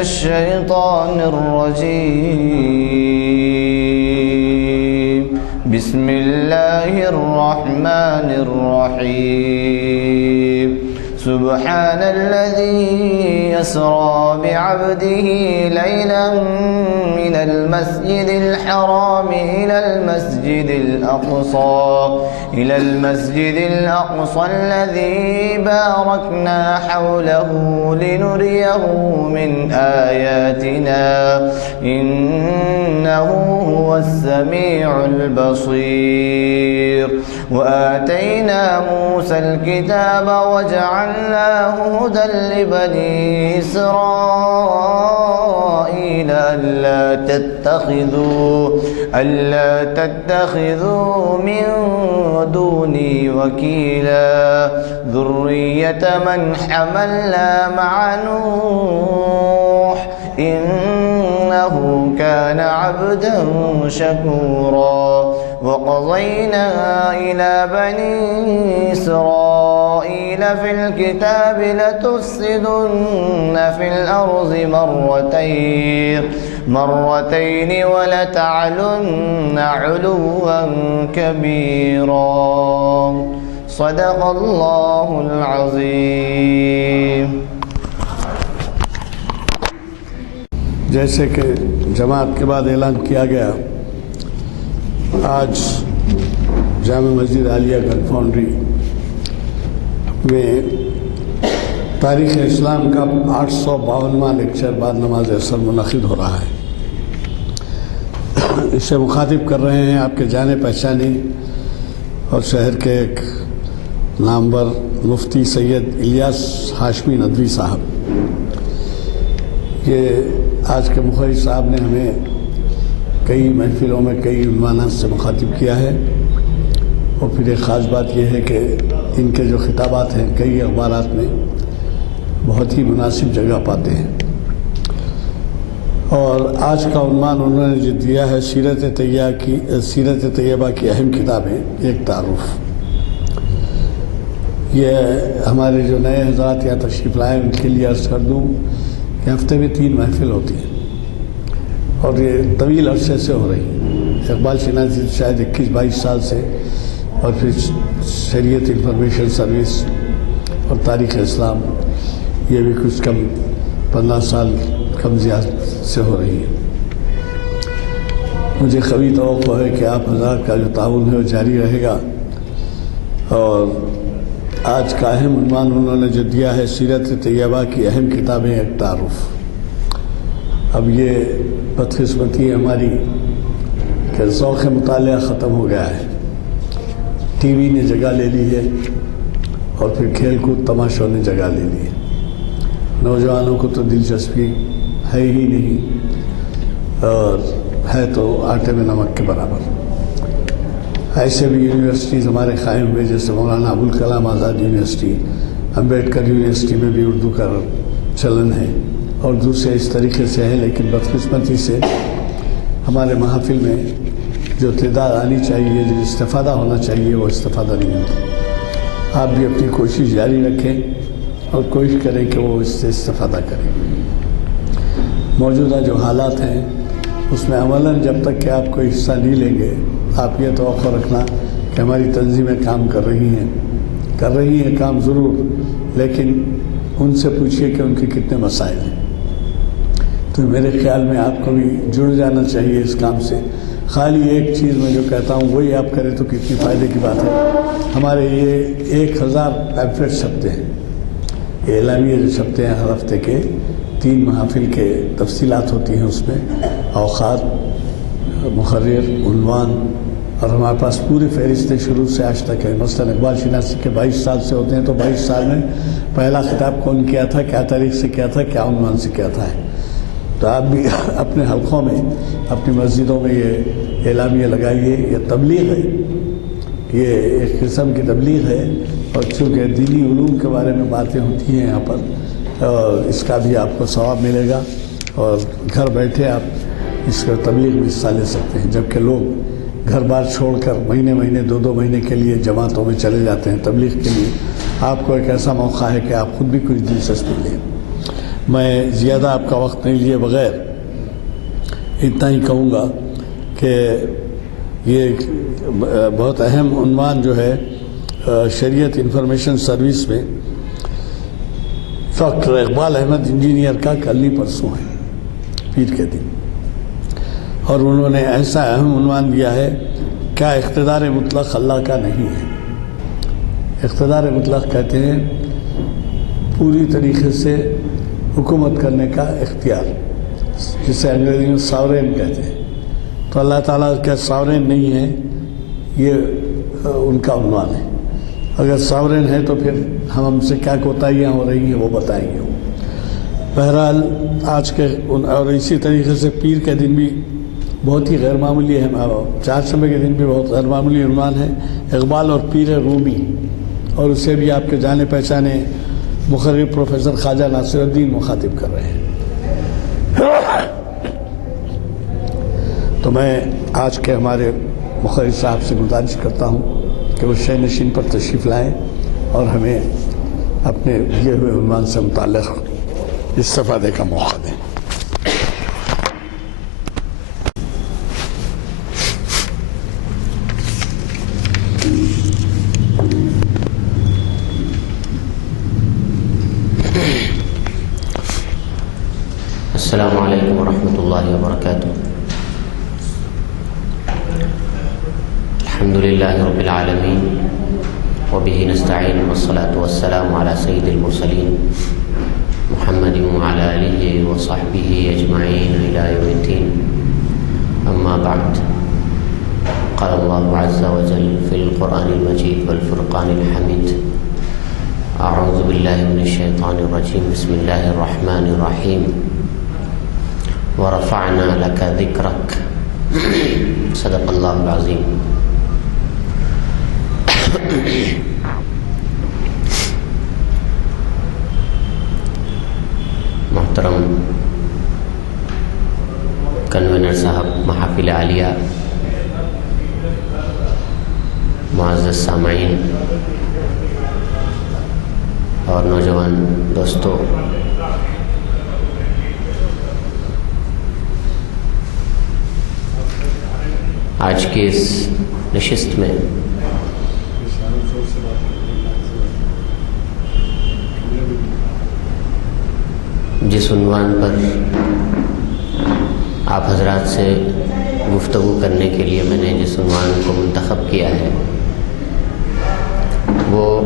الشيطان الرجيم. بسم الله الرحمن الرحيم. سبحان الذي يسرى بعبده ليلا من المسجد الحرام إلى المسجد الأقصى الذي باركنا حوله لنريه من آياتنا إنه هو السميع البصير. وآتينا موسى الكتاب وجعلناه هدى لبني إسرائيل ألا تتخذوا من دوني وكيلا ذرية من حملنا مع نوح إنه كان عبدا شكورا. وقضينا إلى بني إسرائيل في الكتاب لتفسدن في الأرض مرتين ولتعلن علوا كبيرا. صدق الله العظيم. جیسے کہ جماعت کے بعد اعلان کیا گیا، آج جامع مسجد عالیہ گن فاؤنڈری میں تاریخ اسلام کا 852واں لیکچر بعد نماز عصر منعقد ہو رہا ہے۔ اسے مخاطب کر رہے ہیں آپ کے جانے پہچانے اور شہر کے ایک نامور مفتی سید الیاس ہاشمی ندوی صاحب۔ یہ آج کے مخرج صاحب نے ہمیں کئی محفلوں میں کئی عنوانات سے مخاطب کیا ہے، اور پھر ایک خاص بات یہ ہے کہ ان کے جو خطابات ہیں کئی اخبارات میں بہت ہی مناسب جگہ پاتے ہیں۔ اور آج کا عنوان انہوں نے جو دیا ہے سیرت طیبہ کی اہم کتابیں ایک تعارف۔ یہ ہمارے جو نئے حضرات یا تشریف لائے ان کے لیے عرض کر دوں کہ ہفتے میں 3 محفل ہوتی ہیں اور یہ طویل عرصے سے ہو رہی ہے۔ اقبال شناسی شاید 21-22 سال سے، اور پھر شریعت انفارمیشن سروس اور تاریخ اسلام یہ بھی کچھ کم 15 سال کم زیادہ سے ہو رہی ہے۔ مجھے قوی توقع ہے کہ آپ حضرات کا جو تعاون ہے وہ جاری رہے گا۔ اور آج کا اہم عنوان انہوں نے جو دیا ہے سیرت طیبہ کی اہم کتابیں ایک تعارف۔ اب یہ بدقسمتی ہے ہماری کہ ذوق مطالعہ ختم ہو گیا ہے، ٹی وی نے جگہ لے لی ہے اور پھر کھیل کود تماشوں نے جگہ لے لی ہے۔ نوجوانوں کو تو دلچسپی ہے ہی نہیں، اور ہے تو آٹے میں نمک کے برابر۔ ایسے بھی یونیورسٹیز ہمارے قائم ہوئے، جیسے مولانا ابوالکلام آزاد یونیورسٹی، امبیڈکر یونیورسٹی میں بھی اردو کا چلن ہے، اور دوسرے اس طریقے سے ہے، لیکن بدقسمتی سے ہمارے محافل میں جو تعداد آنی چاہیے، جو استفادہ ہونا چاہیے، وہ استفادہ نہیں ہوتا۔ آپ بھی اپنی کوشش جاری رکھیں اور کوشش کریں کہ وہ اس سے استفادہ کریں۔ موجودہ جو حالات ہیں اس میں عملاً جب تک کہ آپ کوئی حصہ نہیں لیں گے، آپ یہ توقع رکھنا کہ ہماری تنظیمیں کام کر رہی ہیں کام ضرور، لیکن ان سے پوچھئے کہ ان کے کتنے مسائل ہیں۔ تو میرے خیال میں آپ کو بھی جڑ جانا چاہیے اس کام سے۔ خالی ایک چیز میں جو کہتا ہوں وہی آپ کریں تو کتنی فائدے کی بات ہے۔ ہمارے یہ 1000 پیمفلیٹ چھپتے ہیں، یہ اعلامیے جو چھپتے ہیں ہر ہفتے کے 3 محافل کے تفصیلات ہوتی ہیں، اس میں اوقات، مقرر، عنوان، اور ہمارے پاس پوری فہرستیں شروع سے آج تک ہے۔ مثلاً اقبال شناسی کے 22 سال سے ہوتے ہیں، تو 22 سال میں پہلا خطاب کون کیا تھا، کیا تاریخ سے کیا تھا، کیا عنوان سے کیا تھا۔ تو آپ بھی اپنے حلقوں میں، اپنی مسجدوں میں یہ اعلامیہ لگائیے۔ یہ تبلیغ ہے، یہ ایک قسم کی تبلیغ ہے، اور چونکہ دینی علوم کے بارے میں باتیں ہوتی ہیں یہاں پر، اور اس کا بھی آپ کو ثواب ملے گا، اور گھر بیٹھے آپ اس کا تبلیغ میں حصہ لے سکتے ہیں۔ جبکہ لوگ گھر بار چھوڑ کر مہینے 2 مہینے کے لیے جماعتوں میں چلے جاتے ہیں تبلیغ کے لیے، آپ کو ایک ایسا موقع ہے کہ آپ خود بھی کچھ دلچسپی لیں۔ میں زیادہ آپ کا وقت نہیں لیے بغیر اتنا ہی کہوں گا کہ یہ بہت اہم عنوان جو ہے شریعت انفارمیشن سروس میں ڈاکٹر اقبال احمد انجینئر کا کل ہی پرسوں ہے پیر کے دن، اور انہوں نے ایسا اہم عنوان دیا ہے کیا اقتدار مطلق اللہ کا نہیں ہے۔ اقتدار مطلق کہتے ہیں پوری طریقے سے حکومت کرنے کا اختیار، جسے انگریزی میں ساورین کہتے ہیں۔ تو اللہ تعالیٰ کیا ساورین نہیں ہے، یہ ان کا عنوان ہے۔ اگر ساورین ہے تو پھر ہم سے کیا کوتاہیاں ہو رہی ہیں وہ بتائیں گے۔ بہرحال آج کے اور اسی طریقے سے پیر کے دن بھی بہت ہی غیر معمولی ہے، چہارشنبے کے دن بھی بہت غیر معمولی عنوان ہے، اقبال اور پیر رومی، اور اسے بھی آپ کے جانے پہچانے مقرر پروفیسر خواجہ ناصر الدین مخاطب کر رہے ہیں۔ تو میں آج کے ہمارے مقرر صاحب سے گزارش کرتا ہوں کہ وہ شہ نشین پر تشریف لائیں اور ہمیں اپنے دیے ہوئے عنوان سے متعلق استفادے کا موقع دیں۔ السلام علیکم ورحمۃ اللہ وبرکاتہ۔ الحمد للہ رب العالمین وبہ نستعین والصلاة والسلام علی سید المرسلین محمد وعلی آلہ وصحبہ اجمعین الی یوم الدین، اما بعد، قال اللہ عز وجل فی القرآن المجید والفرقان الحمید، اعوذ باللہ من الشیطان الرجیم، بسم اللہ الرحمن الرحیم، ورفعنا لك ذکرک، صدق اللہ العظیم۔ محترم کنوینر صاحب محافل عالیہ، معزز سامعین اور نوجوان دوستو، آج کی اس نشست میں جس عنوان پر آپ حضرات سے گفتگو کرنے کے لیے میں نے جس عنوان کو منتخب کیا ہے وہ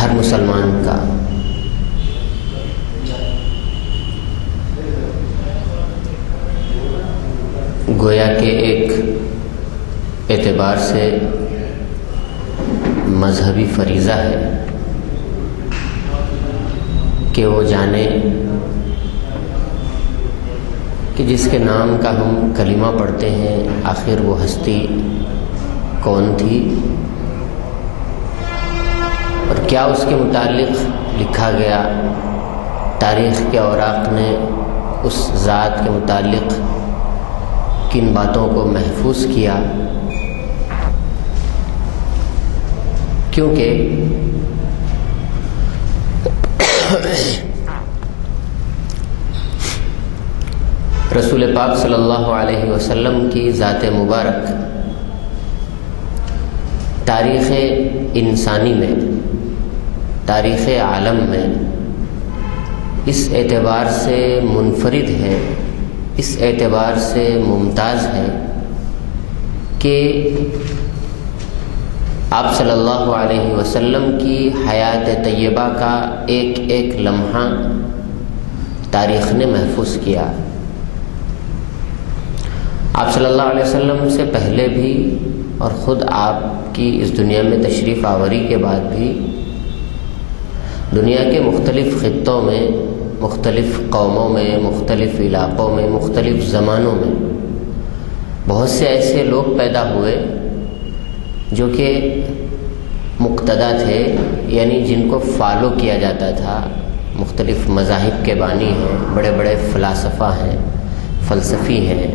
ہر مسلمان کا گویا کہ ایک اعتبار سے مذہبی فریضہ ہے کہ وہ جانے کہ جس کے نام کا ہم کلمہ پڑھتے ہیں آخر وہ ہستی کون تھی اور کیا اس کے متعلق لکھا گیا، تاریخ کے اوراق نے اس ذات کے متعلق کن باتوں کو محفوظ کیا، کیونکہ رسول پاک صلی اللہ علیہ وسلم کی ذات مبارک تاریخ انسانی میں، تاریخ عالم میں اس اعتبار سے منفرد ہے، اس اعتبار سے ممتاز ہے کہ آپ صلی اللہ علیہ وسلم کی حیات طیبہ کا ایک ایک لمحہ تاریخ نے محفوظ کیا۔ آپ صلی اللہ علیہ وسلم سے پہلے بھی اور خود آپ کی اس دنیا میں تشریف آوری کے بعد بھی دنیا کے مختلف خطوں میں، مختلف قوموں میں، مختلف علاقوں میں، مختلف زمانوں میں بہت سے ایسے لوگ پیدا ہوئے جو کہ مقتدا تھے، یعنی جن کو فالو کیا جاتا تھا۔ مختلف مذاہب کے بانی ہیں، بڑے بڑے فلاسفہ ہیں، فلسفی ہیں،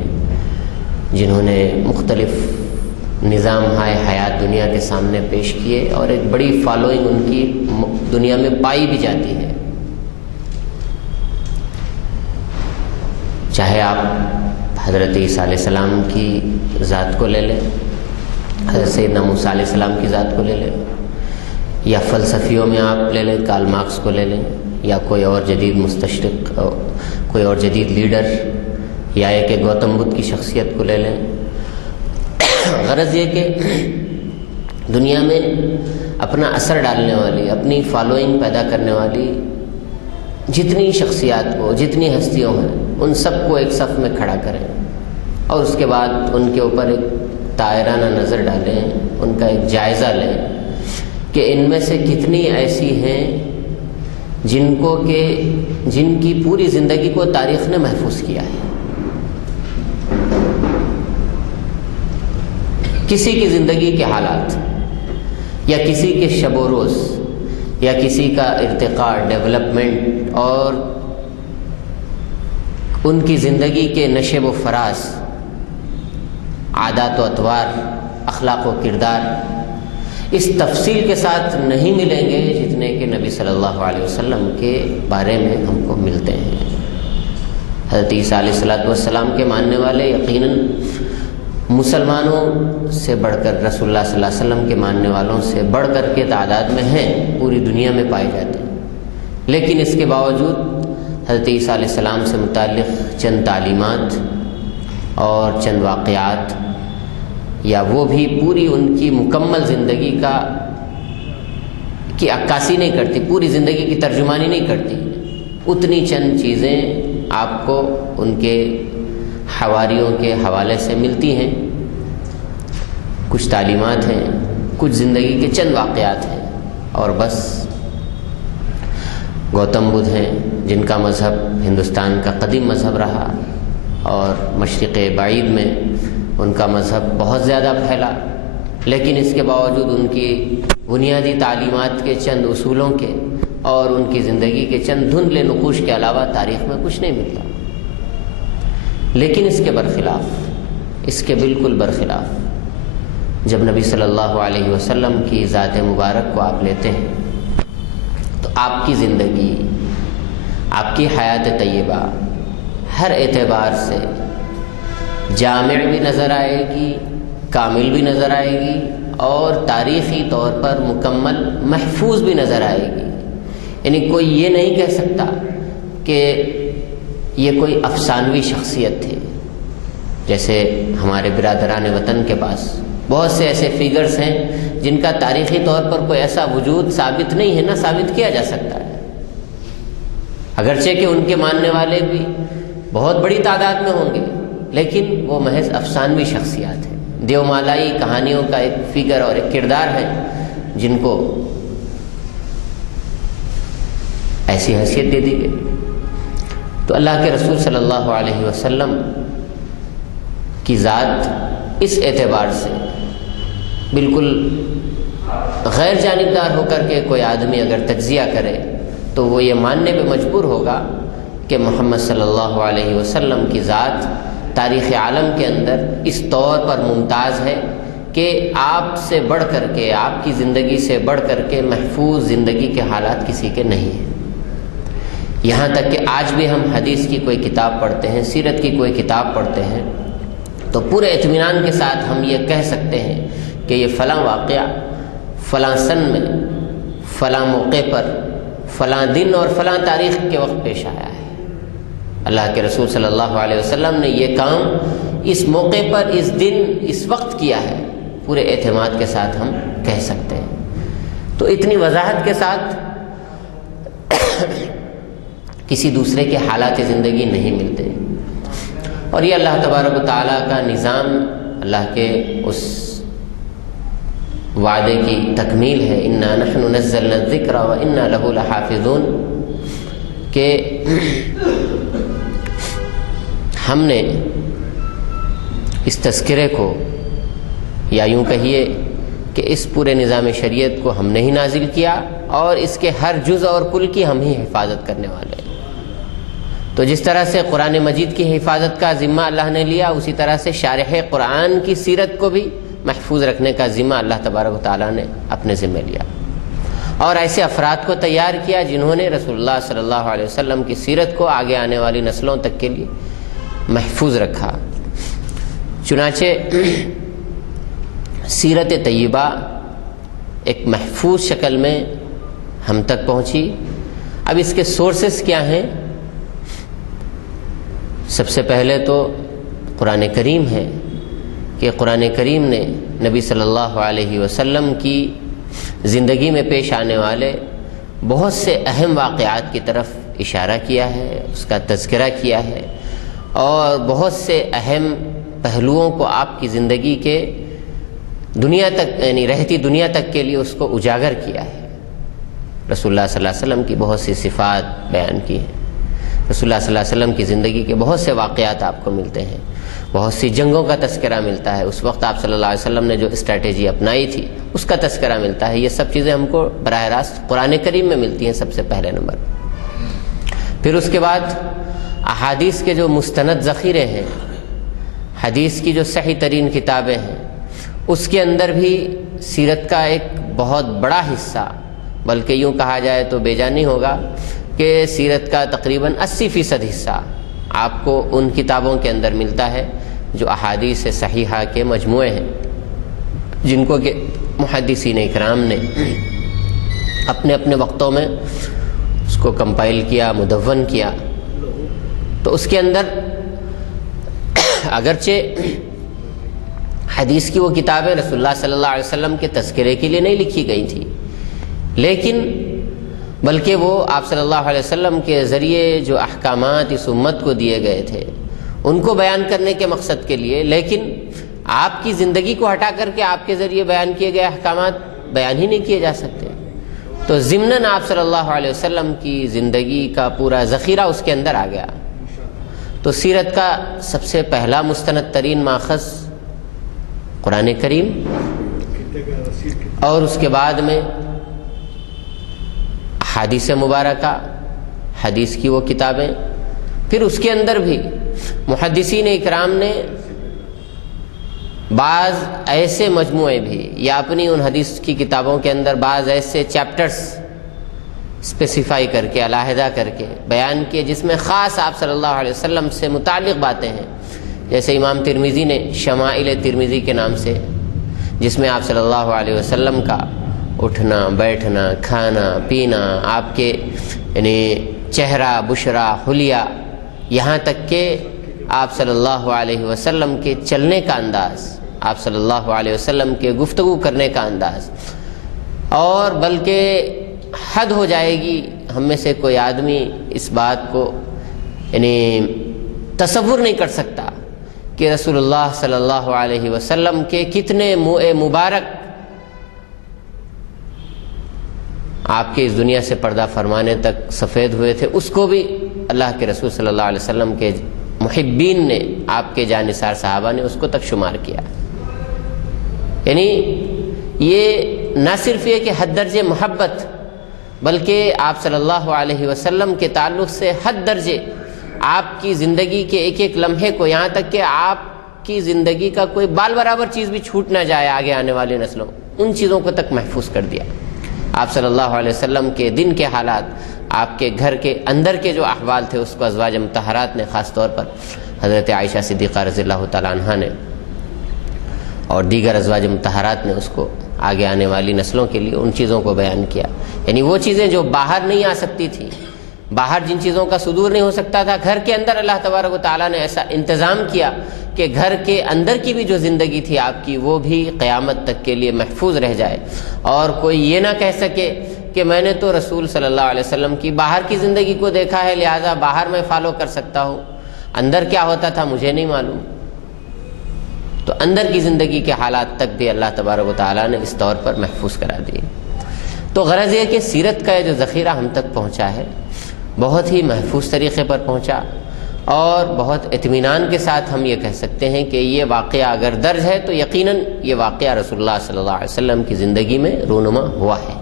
جنہوں نے مختلف نظام ہائے حیات دنیا کے سامنے پیش کیے، اور ایک بڑی فالوئنگ ان کی دنیا میں پائی بھی جاتی ہے۔ چاہے آپ حضرت عیسیٰ علیہ السلام کی ذات کو لے لیں، حضرت سیدنا موسیٰ علیہ السلام کی ذات کو لے لیں، یا فلسفیوں میں آپ لے لیں کارل مارکس کو لے لیں، یا کوئی اور جدید مستشرق، کوئی اور جدید لیڈر، یا ایک گوتم بدھ کی شخصیت کو لے لیں۔ غرض یہ کہ دنیا میں اپنا اثر ڈالنے والی، اپنی فالوئنگ پیدا کرنے والی جتنی شخصیات کو، جتنی ہستیوں ہیں، ان سب کو ایک صف میں کھڑا کریں، اور اس کے بعد ان کے اوپر ایک دائرانہ نظر ڈالیں، ان کا ایک جائزہ لیں کہ ان میں سے کتنی ایسی ہیں جن کی پوری زندگی کو تاریخ نے محفوظ کیا ہے۔ کسی کی زندگی کے حالات، یا کسی کے شب و روز، یا کسی کا ارتقاء، ڈیولپمنٹ، اور ان کی زندگی کے نشیب و فراز، عادات و اطوار، اخلاق و کردار اس تفصیل کے ساتھ نہیں ملیں گے جتنے کہ نبی صلی اللہ علیہ وسلم کے بارے میں ہم کو ملتے ہیں۔ حضرت عیسیٰ علیہ السلام کے ماننے والے یقیناً مسلمانوں سے بڑھ کر، رسول اللہ صلی اللہ علیہ وسلم کے ماننے والوں سے بڑھ کر کے تعداد میں ہیں، پوری دنیا میں پائے جاتے ہیں، لیکن اس کے باوجود حضرت عیسیٰ علیہ السلام سے متعلق چند تعلیمات اور چند واقعات، یا وہ بھی پوری ان کی مکمل زندگی کی عکاسی نہیں کرتی، پوری زندگی کی ترجمانی نہیں کرتی، اتنی چند چیزیں آپ کو ان کے حواریوں کے حوالے سے ملتی ہیں، کچھ تعلیمات ہیں، کچھ زندگی کے چند واقعات ہیں، اور بس۔ گوتم بدھ ہیں جن کا مذہب ہندوستان کا قدیم مذہب رہا، اور مشرق بعید میں ان کا مذہب بہت زیادہ پھیلا، لیکن اس کے باوجود ان کی بنیادی تعلیمات کے چند اصولوں کے اور ان کی زندگی کے چند دھندلے نقوش کے علاوہ تاریخ میں کچھ نہیں ملتا۔ لیکن اس کے برخلاف، اس کے بالکل برخلاف، جب نبی صلی اللہ علیہ وسلم کی ذات مبارک کو آپ لیتے ہیں تو آپ کی زندگی، آپ کی حیات طیبہ ہر اعتبار سے جامع بھی نظر آئے گی، کامل بھی نظر آئے گی، اور تاریخی طور پر مکمل محفوظ بھی نظر آئے گی۔ یعنی کوئی یہ نہیں کہہ سکتا کہ یہ کوئی افسانوی شخصیت تھی، جیسے ہمارے برادران وطن کے پاس بہت سے ایسے فیگرز ہیں جن کا تاریخی طور پر کوئی ایسا وجود ثابت نہیں ہے، نہ ثابت کیا جا سکتا ہے، اگرچہ کہ ان کے ماننے والے بھی بہت بڑی تعداد میں ہوں گے، لیکن وہ محض افسانوی شخصیات ہیں، دیومالائی کہانیوں کا ایک فگر اور ایک کردار ہے جن کو ایسی حیثیت دے دی گئی۔ تو اللہ کے رسول صلی اللہ علیہ وسلم کی ذات اس اعتبار سے بالکل غیر جانبدار ہو کر کے کوئی آدمی اگر تجزیہ کرے تو وہ یہ ماننے پہ مجبور ہوگا کہ محمد صلی اللہ علیہ وسلم کی ذات تاریخ عالم کے اندر اس طور پر ممتاز ہے کہ آپ سے بڑھ کر کے، آپ کی زندگی سے بڑھ کر کے محفوظ زندگی کے حالات کسی کے نہیں ہیں۔ یہاں تک کہ آج بھی ہم حدیث کی کوئی کتاب پڑھتے ہیں، سیرت کی کوئی کتاب پڑھتے ہیں، تو پورے اطمینان کے ساتھ ہم یہ کہہ سکتے ہیں کہ یہ فلاں واقعہ فلاں سن میں، فلاں موقع پر، فلاں دن اور فلاں تاریخ کے وقت پیش آیا ہے۔ اللہ کے رسول صلی اللہ علیہ وسلم نے یہ کام اس موقع پر، اس دن، اس وقت کیا ہے، پورے اعتماد کے ساتھ ہم کہہ سکتے ہیں۔ تو اتنی وضاحت کے ساتھ کسی دوسرے کے حالات زندگی نہیں ملتے، اور یہ اللہ تبارک و تعالیٰ کا نظام، اللہ کے اس وعدے کی تکمیل ہے، انا نحن نزلنا الذکر وانا لہ لحافظون، کہ ہم نے اس تذکرے کو، یا یوں کہیے کہ اس پورے نظام شریعت کو ہم نے ہی نازل کیا، اور اس کے ہر جز اور کل کی ہم ہی حفاظت کرنے والے ہیں۔ تو جس طرح سے قرآن مجید کی حفاظت کا ذمہ اللہ نے لیا، اسی طرح سے شارح قرآن کی سیرت کو بھی محفوظ رکھنے کا ذمہ اللہ تبارک و تعالیٰ نے اپنے ذمہ لیا، اور ایسے افراد کو تیار کیا جنہوں نے رسول اللہ صلی اللہ علیہ وسلم کی سیرت کو آگے آنے والی نسلوں تک کے لیے محفوظ رکھا۔ چنانچہ سیرت طیبہ ایک محفوظ شکل میں ہم تک پہنچی۔ اب اس کے سورسز کیا ہیں؟ سب سے پہلے تو قرآن کریم ہے کہ قرآن کریم نے نبی صلی اللہ علیہ وسلم کی زندگی میں پیش آنے والے بہت سے اہم واقعات کی طرف اشارہ کیا ہے، اس کا تذکرہ کیا ہے، اور بہت سے اہم پہلوؤں کو آپ کی زندگی کے دنیا تک یعنی رہتی دنیا تک کے لیے اس کو اجاگر کیا ہے۔ رسول اللہ صلی اللہ علیہ وسلم کی بہت سی صفات بیان کی ہیں، رسول اللہ صلی اللہ علیہ وسلم کی زندگی کے بہت سے واقعات آپ کو ملتے ہیں، بہت سی جنگوں کا تذکرہ ملتا ہے، اس وقت آپ صلی اللہ علیہ وسلم نے جو اسٹریٹجی اپنائی تھی اس کا تذکرہ ملتا ہے۔ یہ سب چیزیں ہم کو براہ راست قرآن کریم میں ملتی ہیں سب سے پہلے نمبر۔ پھر اس کے بعد احادیث کے جو مستند ذخیرے ہیں، حدیث کی جو صحیح ترین کتابیں ہیں، اس کے اندر بھی سیرت کا ایک بہت بڑا حصہ، بلکہ یوں کہا جائے تو بے جانی ہوگا کہ سیرت کا تقریباً 80% حصہ آپ کو ان کتابوں کے اندر ملتا ہے جو احادیث صحیحہ کے مجموعے ہیں، جن کو کہ محدثین اکرام نے اپنے اپنے وقتوں میں اس کو کمپائل کیا، مدون کیا۔ تو اس کے اندر اگرچہ حدیث کی وہ کتابیں رسول اللہ صلی اللہ علیہ وسلم کے تذکرے کے لیے نہیں لکھی گئی تھی، لیکن بلکہ وہ آپ صلی اللہ علیہ وسلم کے ذریعے جو احکامات اس امت کو دیے گئے تھے ان کو بیان کرنے کے مقصد کے لیے، لیکن آپ کی زندگی کو ہٹا کر کے آپ کے ذریعے بیان کیے گئے احکامات بیان ہی نہیں کیے جا سکتے۔ تو ضمناً آپ صلی اللہ علیہ وسلم کی زندگی کا پورا ذخیرہ اس کے اندر آ گیا۔ تو سیرت کا سب سے پہلا مستند ترین ماخذ قرآن کریم، اور اس کے بعد میں حدیث مبارکہ، حدیث کی وہ کتابیں۔ پھر اس کے اندر بھی محدثین اکرام نے بعض ایسے مجموعے بھی یا اپنی ان حدیث کی کتابوں کے اندر بعض ایسے چیپٹرز اسپیسیفائی کر کے، علیحدہ کر کے بیان کیے جس میں خاص آپ صلی اللہ علیہ وسلم سے متعلق باتیں ہیں، جیسے امام ترمذی نے شمائل ترمذی کے نام سے، جس میں آپ صلی اللہ علیہ وسلم کا اٹھنا بیٹھنا کھانا پینا، آپ کے یعنی چہرہ بشرا حلیہ، یہاں تک کہ آپ صلی اللہ علیہ وسلم کے چلنے کا انداز، آپ صلی اللہ علیہ وسلم کے گفتگو کرنے کا انداز، اور بلکہ حد ہو جائے گی ہم میں سے کوئی آدمی اس بات کو یعنی تصور نہیں کر سکتا کہ رسول اللہ صلی اللہ علیہ وسلم کے کتنے منہ مبارک آپ کے اس دنیا سے پردہ فرمانے تک سفید ہوئے تھے، اس کو بھی اللہ کے رسول صلی اللہ علیہ وسلم کے محبین نے، آپ کے جانثار صحابہ نے اس کو تک شمار کیا۔ یعنی یہ نہ صرف یہ کہ حد درجے محبت، بلکہ آپ صلی اللہ علیہ وسلم کے تعلق سے حد درجے آپ کی زندگی کے ایک ایک لمحے کو، یہاں تک کہ آپ کی زندگی کا کوئی بال برابر چیز بھی چھوٹ نہ جائے آگے آنے والی نسلوں، ان چیزوں کو تک محفوظ کر دیا۔ آپ صلی اللہ علیہ وسلم کے دن کے حالات، آپ کے گھر کے اندر کے جو احوال تھے، اس کو ازواج مطہرات نے، خاص طور پر حضرت عائشہ صدیقہ رضی اللہ تعالیٰ عنہا نے اور دیگر ازواج مطہرات نے اس کو آگے آنے والی نسلوں کے لیے ان چیزوں کو بیان کیا۔ یعنی وہ چیزیں جو باہر نہیں آ سکتی تھی، باہر جن چیزوں کا صدور نہیں ہو سکتا تھا، گھر کے اندر اللہ تبارک و تعالیٰ نے ایسا انتظام کیا کہ گھر کے اندر کی بھی جو زندگی تھی آپ کی، وہ بھی قیامت تک کے لیے محفوظ رہ جائے، اور کوئی یہ نہ کہہ سکے کہ میں نے تو رسول صلی اللہ علیہ وسلم کی باہر کی زندگی کو دیکھا ہے لہٰذا باہر میں فالو کر سکتا ہوں، اندر کیا ہوتا تھا مجھے نہیں معلوم۔ تو اندر کی زندگی کے حالات تک بھی اللہ تبارک و تعالیٰ نے اس طور پر محفوظ کرا دیے۔ تو غرض یہ کہ سیرت کا یہ جو ذخیرہ ہم تک پہنچا ہے بہت ہی محفوظ طریقے پر پہنچا، اور بہت اطمینان کے ساتھ ہم یہ کہہ سکتے ہیں کہ یہ واقعہ اگر درج ہے تو یقیناً یہ واقعہ رسول اللہ صلی اللہ علیہ وسلم کی زندگی میں رونما ہوا ہے۔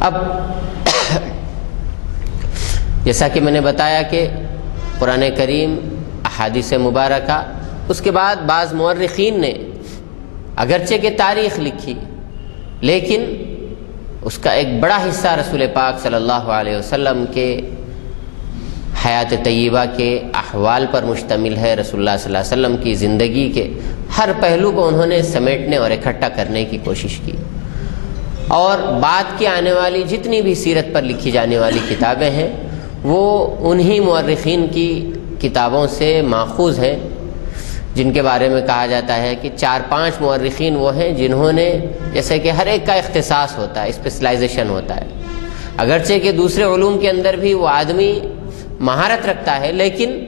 اب جیسا کہ میں نے بتایا کہ قرآن کریم، احادیث مبارکہ، اس کے بعد بعض مورخین نے اگرچہ کہ تاریخ لکھی، لیکن اس کا ایک بڑا حصہ رسول پاک صلی اللہ علیہ وسلم کے حیات طیبہ کے احوال پر مشتمل ہے۔ رسول اللہ صلی اللہ علیہ وسلم کی زندگی کے ہر پہلو کو انہوں نے سمیٹنے اور اکٹھا کرنے کی کوشش کی، اور بعد کی آنے والی جتنی بھی سیرت پر لکھی جانے والی کتابیں ہیں وہ انہی مورخین کی کتابوں سے ماخوذ ہیں، جن کے بارے میں کہا جاتا ہے کہ 4-5 مورخین وہ ہیں جنہوں نے، جیسے کہ ہر ایک کا اختصاص ہوتا ہے، اسپیشلائزیشن ہوتا ہے، اگرچہ کہ دوسرے علوم کے اندر بھی وہ آدمی مہارت رکھتا ہے، لیکن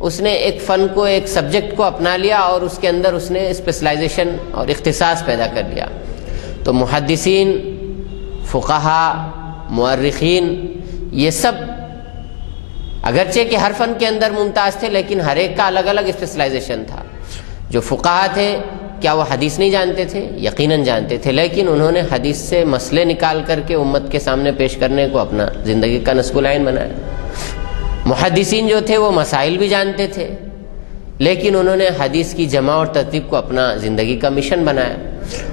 اس نے ایک فن کو، ایک سبجیکٹ کو اپنا لیا اور اس کے اندر اس نے اسپیشلائزیشن اور اختصاص پیدا کر لیا۔ تو محدثین، فقہا، مورخین، یہ سب اگرچہ کہ ہر فن کے اندر ممتاز تھے، لیکن ہر ایک کا الگ الگ اسپیشلائزیشن تھا۔ جو فقہا تھے، کیا وہ حدیث نہیں جانتے تھے؟ یقیناً جانتے تھے، لیکن انہوں نے حدیث سے مسئلے نکال کر کے امت کے سامنے پیش کرنے کو اپنا زندگی کا نسق العین بنایا۔ محدثین جو تھے وہ مسائل بھی جانتے تھے، لیکن انہوں نے حدیث کی جمع اور ترتیب کو اپنا زندگی کا مشن بنایا۔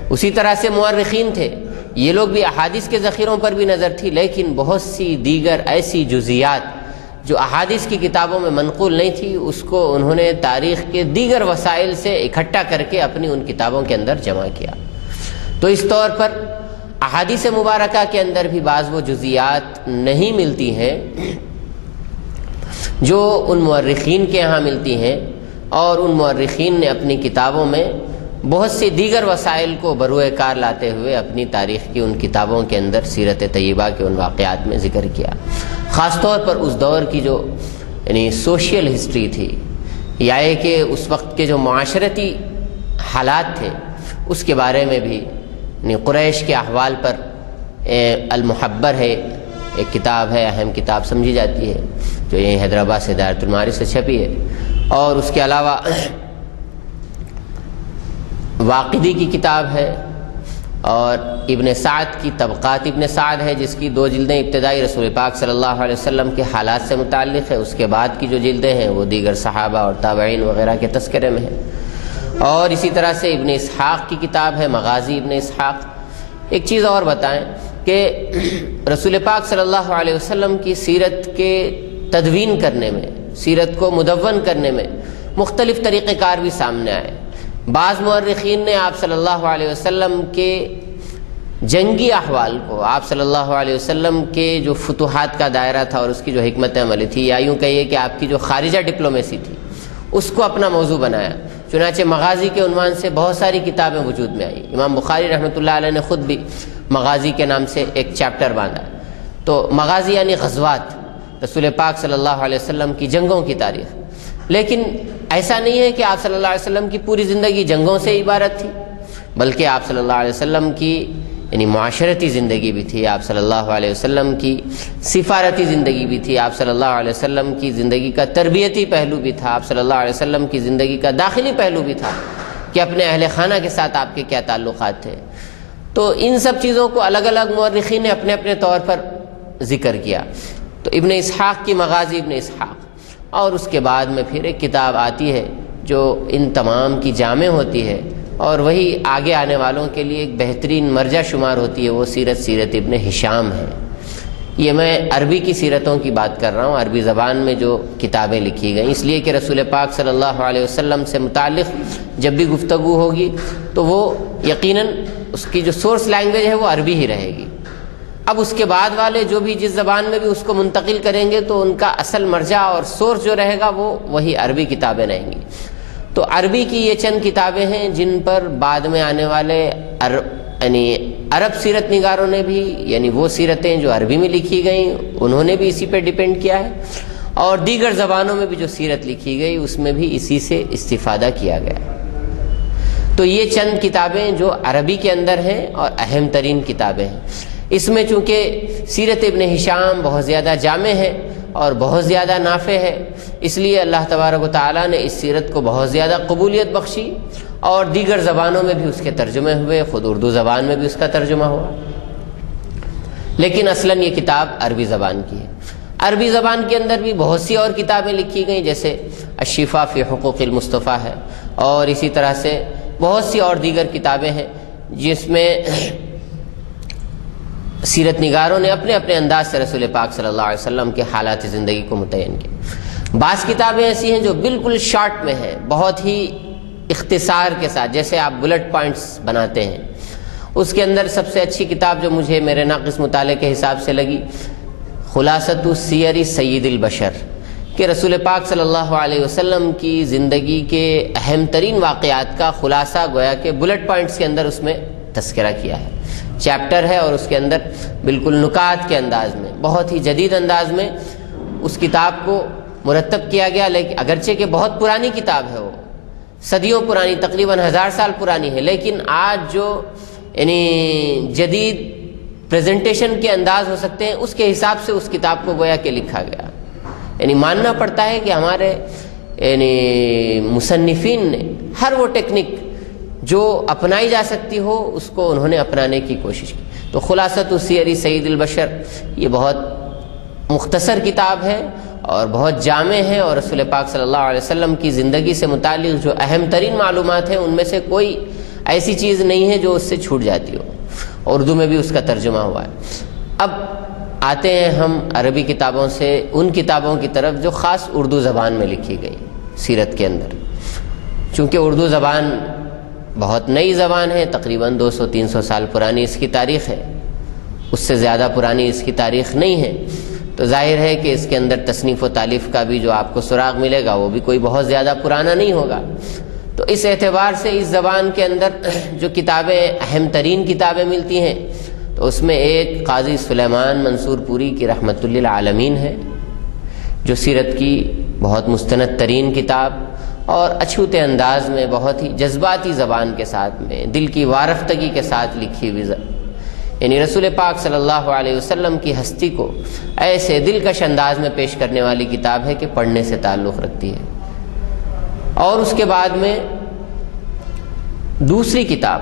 اسی طرح سے مورخین تھے، یہ لوگ بھی احادیث کے ذخیروں پر بھی نظر تھی، لیکن بہت سی دیگر ایسی جزیات جو احادیث کی کتابوں میں منقول نہیں تھی، اس کو انہوں نے تاریخ کے دیگر وسائل سے اکٹھا کر کے اپنی ان کتابوں کے اندر جمع کیا۔ تو اس طور پر احادیث مبارکہ کے اندر بھی بعض وہ جزیات نہیں ملتی ہیں جو ان مورخین کے ہاں ملتی ہیں، اور ان مورخین نے اپنی کتابوں میں بہت سی دیگر وسائل کو بروئے کار لاتے ہوئے اپنی تاریخ کی ان کتابوں کے اندر سیرت طیبہ کے ان واقعات میں ذکر کیا۔ خاص طور پر اس دور کی جو سوشل ہسٹری تھی، یا کہ اس وقت کے جو معاشرتی حالات تھے، اس کے بارے میں بھی قریش کے احوال پر المحبر ہے، ایک کتاب ہے، اہم کتاب سمجھی جاتی ہے، جو یہ حیدرآباد سے دائرۃ المعارف سے چھپی ہے، اور اس کے علاوہ واقدی کی کتاب ہے، اور ابن سعد کی طبقات ابن سعد ہے، جس کی 2 جلدیں ابتدائی رسول پاک صلی اللہ علیہ وسلم کے حالات سے متعلق ہے، اس کے بعد کی جو جلدیں ہیں وہ دیگر صحابہ اور تابعین وغیرہ کے تذکرے میں ہیں۔ اور اسی طرح سے ابن اسحاق کی کتاب ہے، مغازی ابن اسحاق۔ ایک چیز اور بتائیں کہ رسول پاک صلی اللہ علیہ وسلم کی سیرت کے تدوین کرنے میں، سیرت کو مدون کرنے میں مختلف طریقہ کار بھی سامنے آئے۔ بعض مورخین نے آپ صلی اللہ علیہ وسلم کے جنگی احوال کو، آپ صلی اللہ علیہ وسلم کے جو فتوحات کا دائرہ تھا اور اس کی جو حکمت عملی تھی، یا یوں کہیے کہ آپ کی جو خارجہ ڈپلومیسی تھی، اس کو اپنا موضوع بنایا۔ چنانچہ مغازی کے عنوان سے بہت ساری کتابیں وجود میں آئیں۔ امام بخاری رحمۃ اللہ علیہ نے خود بھی مغازی کے نام سے ایک چیپٹر باندھا۔ تو مغازی یعنی غزوات، رسول پاک صلی اللہ علیہ وسلم کی جنگوں کی تاریخ۔ لیکن ایسا نہیں ہے کہ آپ صلی اللہ علیہ وسلم کی پوری زندگی جنگوں سے عبارت تھی، بلکہ آپ صلی اللہ علیہ وسلم کی معاشرتی زندگی بھی تھی، آپ صلی اللہ علیہ وسلم کی سفارتی زندگی بھی تھی، آپ صلی اللہ علیہ وسلم کی زندگی کا تربیتی پہلو بھی تھا، آپ صلی اللہ علیہ وسلم کی زندگی کا داخلی پہلو بھی تھا کہ اپنے اہل خانہ کے ساتھ آپ کے کیا تعلقات تھے۔ تو ان سب چیزوں کو الگ الگ مورخین نے اپنے اپنے طور پر ذکر کیا۔ تو ابن اسحاق کی مغازی ابن اسحاق، اور اس کے بعد میں پھر ایک کتاب آتی ہے جو ان تمام کی جامع ہوتی ہے، اور وہی آگے آنے والوں کے لیے ایک بہترین مرجع شمار ہوتی ہے، وہ سیرت ابن ہشام ہے۔ یہ میں عربی کی سیرتوں کی بات کر رہا ہوں، عربی زبان میں جو کتابیں لکھی گئیں، اس لیے کہ رسول پاک صلی اللہ علیہ وسلم سے متعلق جب بھی گفتگو ہوگی تو وہ یقیناً اس کی جو سورس لینگویج ہے وہ عربی ہی رہے گی۔ اب اس کے بعد والے جو بھی جس زبان میں بھی اس کو منتقل کریں گے تو ان کا اصل مرجع اور سورس جو رہے گا وہ وہی عربی کتابیں رہیں گی۔ تو عربی کی یہ چند کتابیں ہیں جن پر بعد میں آنے والے عرب سیرت نگاروں نے بھی، یعنی وہ سیرتیں جو عربی میں لکھی گئیں انہوں نے بھی اسی پہ ڈیپینڈ کیا ہے، اور دیگر زبانوں میں بھی جو سیرت لکھی گئی اس میں بھی اسی سے استفادہ کیا گیا۔ تو یہ چند کتابیں جو عربی کے اندر ہیں اور اہم ترین کتابیں ہیں۔ اس میں چونکہ سیرت ابن ہشام بہت زیادہ جامع ہے اور بہت زیادہ نافع ہے، اس لیے اللہ تبارک و تعالیٰ نے اس سیرت کو بہت زیادہ قبولیت بخشی، اور دیگر زبانوں میں بھی اس کے ترجمے ہوئے، خود اردو زبان میں بھی اس کا ترجمہ ہوا، لیکن اصلاً یہ کتاب عربی زبان کی ہے۔ عربی زبان کے اندر بھی بہت سی اور کتابیں لکھی گئیں، جیسے الشفا فی حقوق المصطفیٰ ہے، اور اسی طرح سے بہت سی اور دیگر کتابیں ہیں جس میں سیرت نگاروں نے اپنے اپنے انداز سے رسول پاک صلی اللہ علیہ وسلم کے حالات زندگی کو متعین کیا۔ بعض کتابیں ایسی ہیں جو بالکل شارٹ میں ہیں، بہت ہی اختصار کے ساتھ، جیسے آپ بلٹ پوائنٹس بناتے ہیں۔ اس کے اندر سب سے اچھی کتاب جو مجھے میرے ناقص مطالعے کے حساب سے لگی، خلاصۃ سیر سید البشر، کہ رسول پاک صلی اللہ علیہ وسلم کی زندگی کے اہم ترین واقعات کا خلاصہ گویا کہ بلٹ پوائنٹس کے اندر اس میں تذکرہ کیا ہے۔ چیپٹر ہے اور اس کے اندر بالکل نکات کے انداز میں، بہت ہی جدید انداز میں اس کتاب کو مرتب کیا گیا، لیکن اگرچہ کہ بہت پرانی کتاب ہے، وہ صدیوں پرانی، تقریباً 1000 سال پرانی ہے، لیکن آج جو یعنی جدید پریزنٹیشن کے انداز ہو سکتے ہیں اس کے حساب سے اس کتاب کو گویا کہ لکھا گیا۔ یعنی ماننا پڑتا ہے کہ ہمارے یعنی مصنفین نے ہر وہ ٹیکنک جو اپنائی جا سکتی ہو اس کو انہوں نے اپنانے کی کوشش کی۔ تو خلاصۃ سیر سید البشر یہ بہت مختصر کتاب ہے اور بہت جامع ہے، اور رسول پاک صلی اللہ علیہ وسلم کی زندگی سے متعلق جو اہم ترین معلومات ہیں ان میں سے کوئی ایسی چیز نہیں ہے جو اس سے چھوٹ جاتی ہو۔ اردو میں بھی اس کا ترجمہ ہوا ہے۔ اب آتے ہیں ہم عربی کتابوں سے ان کتابوں کی طرف جو خاص اردو زبان میں لکھی گئی سیرت کے اندر۔ چونکہ اردو زبان بہت نئی زبان ہے، تقریباً 200-300 سال پرانی اس کی تاریخ ہے، اس سے زیادہ پرانی اس کی تاریخ نہیں ہے، تو ظاہر ہے کہ اس کے اندر تصنیف و تالیف کا بھی جو آپ کو سراغ ملے گا وہ بھی کوئی بہت زیادہ پرانا نہیں ہوگا۔ تو اس اعتبار سے اس زبان کے اندر جو کتابیں اہم ترین کتابیں ملتی ہیں تو اس میں ایک قاضی سلیمان منصور پوری کی رحمت للعالمین ہے، جو سیرت کی بہت مستند ترین کتاب اور اچھوتے انداز میں بہت ہی جذباتی زبان کے ساتھ میں دل کی وارفتگی کے ساتھ لکھی ہوئی، یعنی رسول پاک صلی اللہ علیہ وسلم کی ہستی کو ایسے دلکش انداز میں پیش کرنے والی کتاب ہے کہ پڑھنے سے تعلق رکھتی ہے۔ اور اس کے بعد میں دوسری کتاب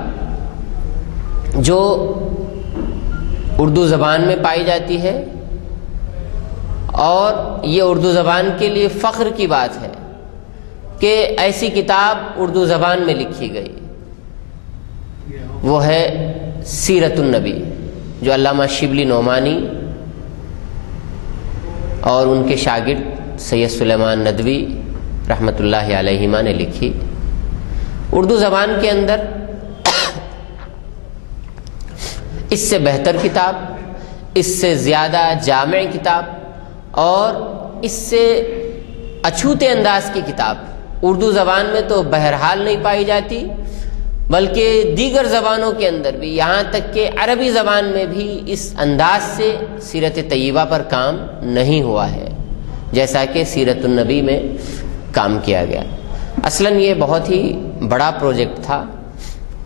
جو اردو زبان میں پائی جاتی ہے، اور یہ اردو زبان کے لیے فخر کی بات ہے کہ ایسی کتاب اردو زبان میں لکھی گئی، وہ ہے سیرت النبی، جو علامہ شبلی نعمانی اور ان کے شاگرد سید سلیمان ندوی رحمۃ اللہ علیہما نے لکھی۔ اردو زبان کے اندر اس سے بہتر کتاب، اس سے زیادہ جامع کتاب اور اس سے اچھوتے انداز کی کتاب اردو زبان میں تو بہرحال نہیں پائی جاتی، بلکہ دیگر زبانوں کے اندر بھی، یہاں تک کہ عربی زبان میں بھی اس انداز سے سیرت طیبہ پر کام نہیں ہوا ہے جیسا کہ سیرت النبی میں کام کیا گیا۔ اصلاً یہ بہت ہی بڑا پروجیکٹ تھا۔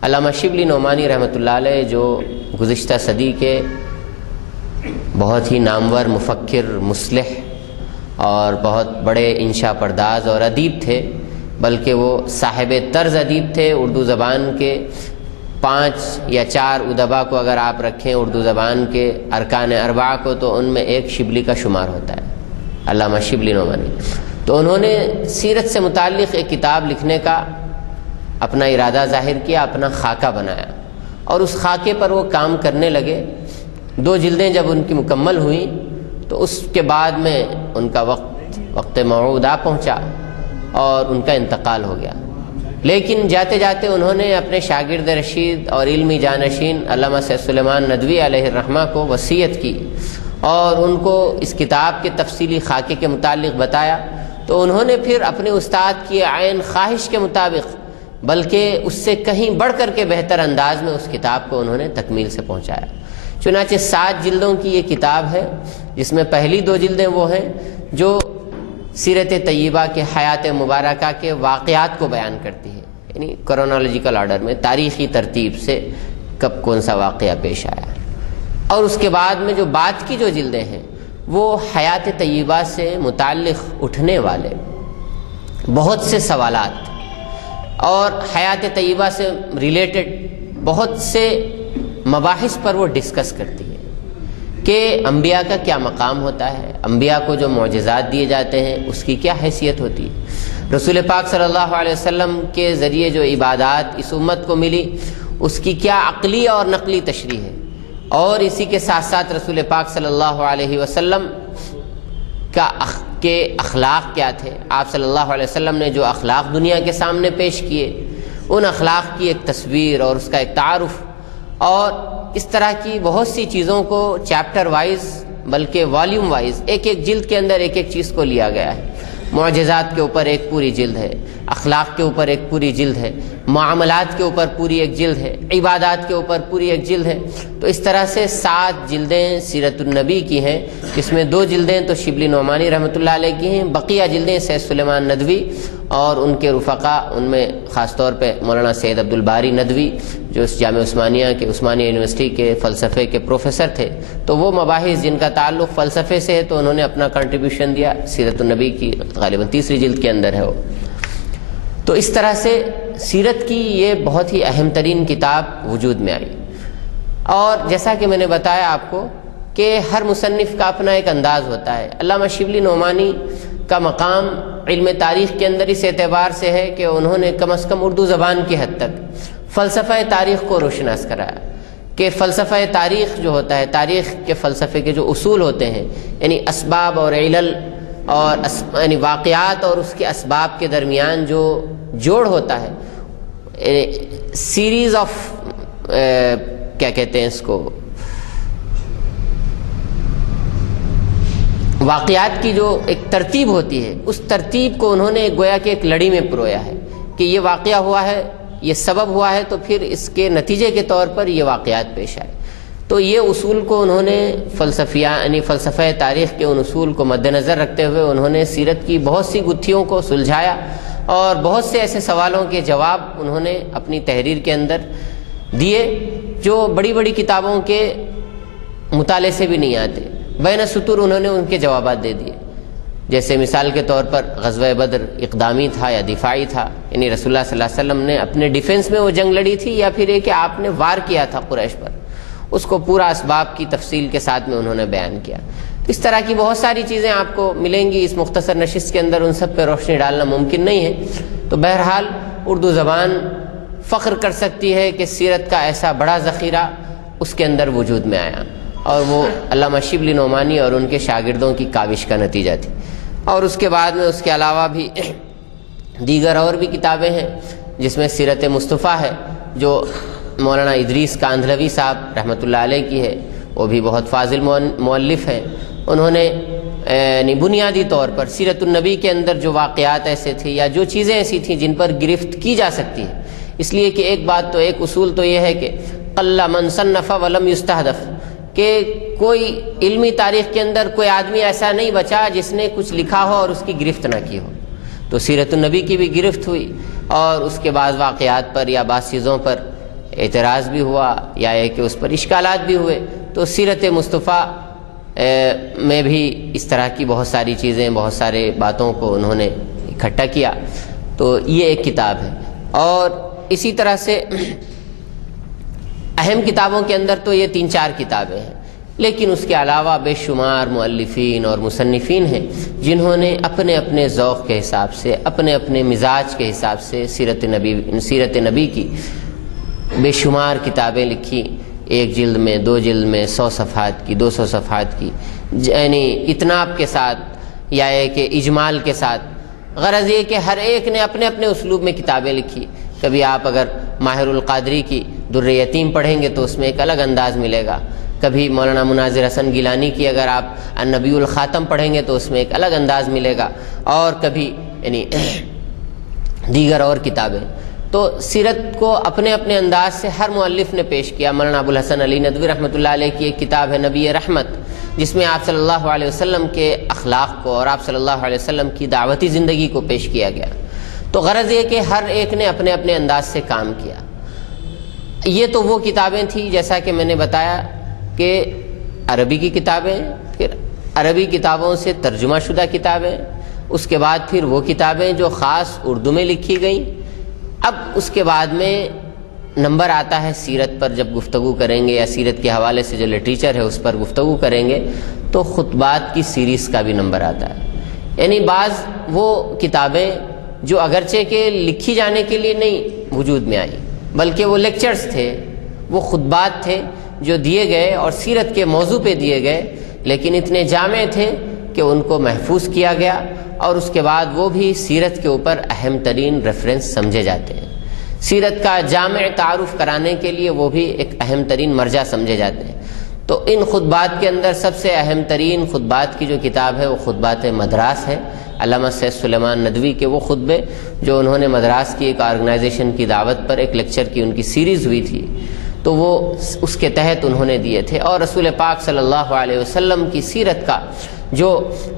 علامہ شبلی نعمانی رحمۃ اللہ علیہ جو گزشتہ صدی کے بہت ہی نامور مفکر، مصلح اور بہت بڑے انشا پرداز اور ادیب تھے، بلکہ وہ صاحب طرز ادیب تھے۔ اردو زبان کے 5 یا 4 ادبا کو اگر آپ رکھیں اردو زبان کے ارکان 4 کو، تو ان میں ایک شبلی کا شمار ہوتا ہے، علامہ شبلی نعمانی۔ تو انہوں نے سیرت سے متعلق ایک کتاب لکھنے کا اپنا ارادہ ظاہر کیا، اپنا خاکہ بنایا، اور اس خاکے پر وہ کام کرنے لگے۔ 2 جلدیں جب ان کی مکمل ہوئیں تو اس کے بعد میں ان کا وقت موعود آ پہنچا اور ان کا انتقال ہو گیا۔ لیکن جاتے جاتے انہوں نے اپنے شاگرد رشید اور علمی جانشین علامہ سید سلیمان ندوی علیہ الرحمہ کو وصیت کی اور ان کو اس کتاب کے تفصیلی خاکے کے متعلق بتایا، تو انہوں نے پھر اپنے استاد کی عین خواہش کے مطابق، بلکہ اس سے کہیں بڑھ کر کے بہتر انداز میں اس کتاب کو انہوں نے تکمیل سے پہنچایا۔ چنانچہ 7 جلدوں کی یہ کتاب ہے، جس میں پہلی 2 جلدیں وہ ہیں جو سیرت طیبہ کے حیات مبارکہ کے واقعات کو بیان کرتی ہے، یعنی کرونالوجیکل آرڈر میں، تاریخی ترتیب سے کب کون سا واقعہ پیش آیا۔ اور اس کے بعد میں جو بعد کی جو جلدیں ہیں وہ حیات طیبہ سے متعلق اٹھنے والے بہت سے سوالات اور حیات طیبہ سے ریلیٹڈ بہت سے مباحث پر وہ ڈسکس کرتی ہے کہ انبیاء کا کیا مقام ہوتا ہے، انبیاء کو جو معجزات دیے جاتے ہیں اس کی کیا حیثیت ہوتی ہے، رسول پاک صلی اللہ علیہ وسلم کے ذریعے جو عبادات اس امت کو ملی اس کی کیا عقلی اور نقلی تشریح ہے، اور اسی کے ساتھ ساتھ رسول پاک صلی اللہ علیہ وسلم کے اخلاق کیا تھے، آپ صلی اللہ علیہ وسلم نے جو اخلاق دنیا کے سامنے پیش کیے، ان اخلاق کی ایک تصویر اور اس کا ایک تعارف، اور اس طرح کی بہت سی چیزوں کو چیپٹر وائز بلکہ والیوم وائز ایک ایک جلد کے اندر ایک ایک چیز کو لیا گیا ہے۔ معجزات کے اوپر ایک پوری جلد ہے، اخلاق کے اوپر ایک پوری جلد ہے، معاملات کے اوپر پوری ایک جلد ہے، عبادات کے اوپر پوری ایک جلد ہے۔ تو اس طرح سے 7 جلدیں سیرت النبی کی ہیں، جس میں 2 جلدیں تو شبلی نعمانی رحمۃ اللہ علیہ کی ہیں، بقیہ جلدیں سید سلیمان ندوی اور ان کے رفقا، ان میں خاص طور پہ مولانا سید عبدالباری ندوی جو اس جامعہ عثمانیہ کے عثمانیہ یونیورسٹی کے فلسفے کے پروفیسر تھے، تو وہ مباحث جن کا تعلق فلسفے سے ہے تو انہوں نے اپنا کنٹریبیوشن دیا، سیرت النبی کی غالباً 3ری جلد کے اندر ہے وہ۔ تو اس طرح سے سیرت کی یہ بہت ہی اہم ترین کتاب وجود میں آئی، اور جیسا کہ میں نے بتایا آپ کو کہ ہر مصنف کا اپنا ایک انداز ہوتا ہے۔ علامہ شبلی نعمانی کا مقام علم تاریخ کے اندر اس اعتبار سے ہے کہ انہوں نے کم از کم اردو زبان کی حد تک فلسفہ تاریخ کو روشناس کرایا، کہ فلسفہ تاریخ جو ہوتا ہے، تاریخ کے فلسفے کے جو اصول ہوتے ہیں، یعنی اسباب اور علل اور یعنی واقعات اور اس کے اسباب کے درمیان جو جوڑ ہوتا ہے، سیریز آف کیا کہتے ہیں اس کو، واقعات کی جو ایک ترتیب ہوتی ہے، اس ترتیب کو انہوں نے گویا کہ ایک لڑی میں پرویا ہے کہ یہ واقعہ ہوا ہے، یہ سبب ہوا ہے، تو پھر اس کے نتیجے کے طور پر یہ واقعات پیش آئے۔ تو یہ اصول کو انہوں نے یعنی فلسفہ تاریخ کے ان اصول کو مد نظر رکھتے ہوئے انہوں نے سیرت کی بہت سی گتھیوں کو سلجھایا، اور بہت سے ایسے سوالوں کے جواب انہوں نے اپنی تحریر کے اندر دیے جو بڑی بڑی کتابوں کے مطالعے سے بھی نہیں آتے، بین سطور انہوں نے ان کے جوابات دے دیے۔ جیسے مثال کے طور پر غزوہ بدر اقدامی تھا یا دفاعی تھا، یعنی رسول اللہ صلی اللہ علیہ وسلم نے اپنے ڈیفنس میں وہ جنگ لڑی تھی، یا پھر یہ کہ آپ نے وار کیا تھا قریش پر، اس کو پورا اسباب کی تفصیل کے ساتھ میں انہوں نے بیان کیا۔ اس طرح کی بہت ساری چیزیں آپ کو ملیں گی، اس مختصر نشست کے اندر ان سب پہ روشنی ڈالنا ممکن نہیں ہے۔ تو بہرحال اردو زبان فخر کر سکتی ہے کہ سیرت کا ایسا بڑا ذخیرہ اس کے اندر وجود میں آیا، اور وہ علامہ شبلی نعمانی اور ان کے شاگردوں کی کاوش کا نتیجہ تھی۔ اور اس کے بعد میں اس کے علاوہ بھی دیگر اور بھی کتابیں ہیں، جس میں سیرت مصطفیٰ ہے جو مولانا ادریس کاندھلوی صاحب رحمۃ اللہ علیہ کی ہے، وہ بھی بہت فاضل مؤلف ہیں۔ انہوں نے بنیادی طور پر سیرت النبی کے اندر جو واقعات ایسے تھے یا جو چیزیں ایسی تھیں جن پر گرفت کی جا سکتی ہے، اس لیے کہ ایک بات تو ایک اصول تو یہ ہے کہ قل من صنف ولم یستہدف، کہ کوئی علمی تاریخ کے اندر کوئی آدمی ایسا نہیں بچا جس نے کچھ لکھا ہو اور اس کی گرفت نہ کی ہو۔ تو سیرت النبی کی بھی گرفت ہوئی، اور اس کے بعد واقعات پر یا بعض چیزوں پر اعتراض بھی ہوا، یا یہ کہ اس پر اشکالات بھی ہوئے۔ تو سیرت مصطفیٰ میں بھی اس طرح کی بہت ساری چیزیں، بہت سارے باتوں کو انہوں نے اکٹھا کیا۔ تو یہ ایک کتاب ہے، اور اسی طرح سے اہم کتابوں کے اندر تو یہ 3-4 کتابیں ہیں، لیکن اس کے علاوہ بے شمار مؤلفین اور مصنفین ہیں جنہوں نے اپنے اپنے ذوق کے حساب سے، اپنے اپنے مزاج کے حساب سے سیرت نبی کی بے شمار کتابیں لکھی، 1 جلد میں، 2 جلد میں، 100 صفحات کی، 200 صفحات کی، یعنی اتناب کے ساتھ یا کہ اجمال کے ساتھ۔ غرض یہ کہ ہر ایک نے اپنے اپنے اسلوب میں کتابیں لکھی۔ کبھی آپ اگر ماہر القادری کی در یتیم پڑھیں گے تو اس میں ایک الگ انداز ملے گا، کبھی مولانا مناظر حسن گیلانی کی اگر آپ النبی الخاتم پڑھیں گے تو اس میں ایک الگ انداز ملے گا، اور کبھی یعنی دیگر اور کتابیں۔ تو سیرت کو اپنے اپنے انداز سے ہر مؤلف نے پیش کیا۔ مولانا ابو الحسن علی ندوی رحمۃ اللہ علیہ کی ایک کتاب ہے نبی رحمت، جس میں آپ صلی اللہ علیہ وسلم کے اخلاق کو اور آپ صلی اللہ علیہ وسلم کی دعوتی زندگی کو پیش کیا گیا۔ تو غرض یہ کہ ہر ایک نے اپنے اپنے انداز سے کام کیا۔ یہ تو وہ کتابیں تھیں جیسا کہ میں نے بتایا کہ عربی کی کتابیں، پھر عربی کتابوں سے ترجمہ شدہ کتابیں، اس کے بعد پھر وہ کتابیں جو خاص اردو میں لکھی گئیں۔ اب اس کے بعد میں نمبر آتا ہے سیرت پر، جب گفتگو کریں گے یا سیرت کے حوالے سے جو لٹریچر ہے اس پر گفتگو کریں گے تو خطبات کی سیریز کا بھی نمبر آتا ہے، یعنی بعض وہ کتابیں جو اگرچہ کہ لکھی جانے کے لیے نہیں وجود میں آئی، بلکہ وہ لیکچرز تھے، وہ خطبات تھے جو دیے گئے اور سیرت کے موضوع پہ دیے گئے، لیکن اتنے جامع تھے کہ ان کو محفوظ کیا گیا، اور اس کے بعد وہ بھی سیرت کے اوپر اہم ترین ریفرنس سمجھے جاتے ہیں۔ سیرت کا جامع تعارف کرانے کے لیے وہ بھی ایک اہم ترین مرجع سمجھے جاتے ہیں۔ تو ان خطبات کے اندر سب سے اہم ترین خطبات کی جو کتاب ہے وہ خطبات مدراس ہے، علامہ سید سلیمان ندوی کے وہ خطبے جو انہوں نے مدراس کی ایک آرگنائزیشن کی دعوت پر ایک لیکچر کی ان کی سیریز ہوئی تھی، تو وہ اس کے تحت انہوں نے دیے تھے۔ اور رسول پاک صلی اللہ علیہ وسلم کی سیرت کا جو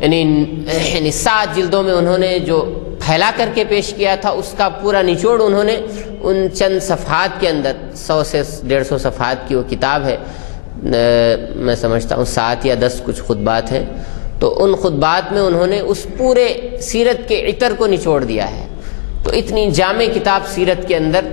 یعنی 7 جلدوں میں انہوں نے جو پھیلا کر کے پیش کیا تھا، اس کا پورا نچوڑ انہوں نے ان چند صفحات کے اندر، 100 سے 150 صفحات کی وہ کتاب ہے، میں سمجھتا ہوں 7 یا 10 کچھ خطبات ہیں، تو ان خطبات میں انہوں نے اس پورے سیرت کے عطر کو نچوڑ دیا ہے۔ تو اتنی جامع کتاب سیرت کے اندر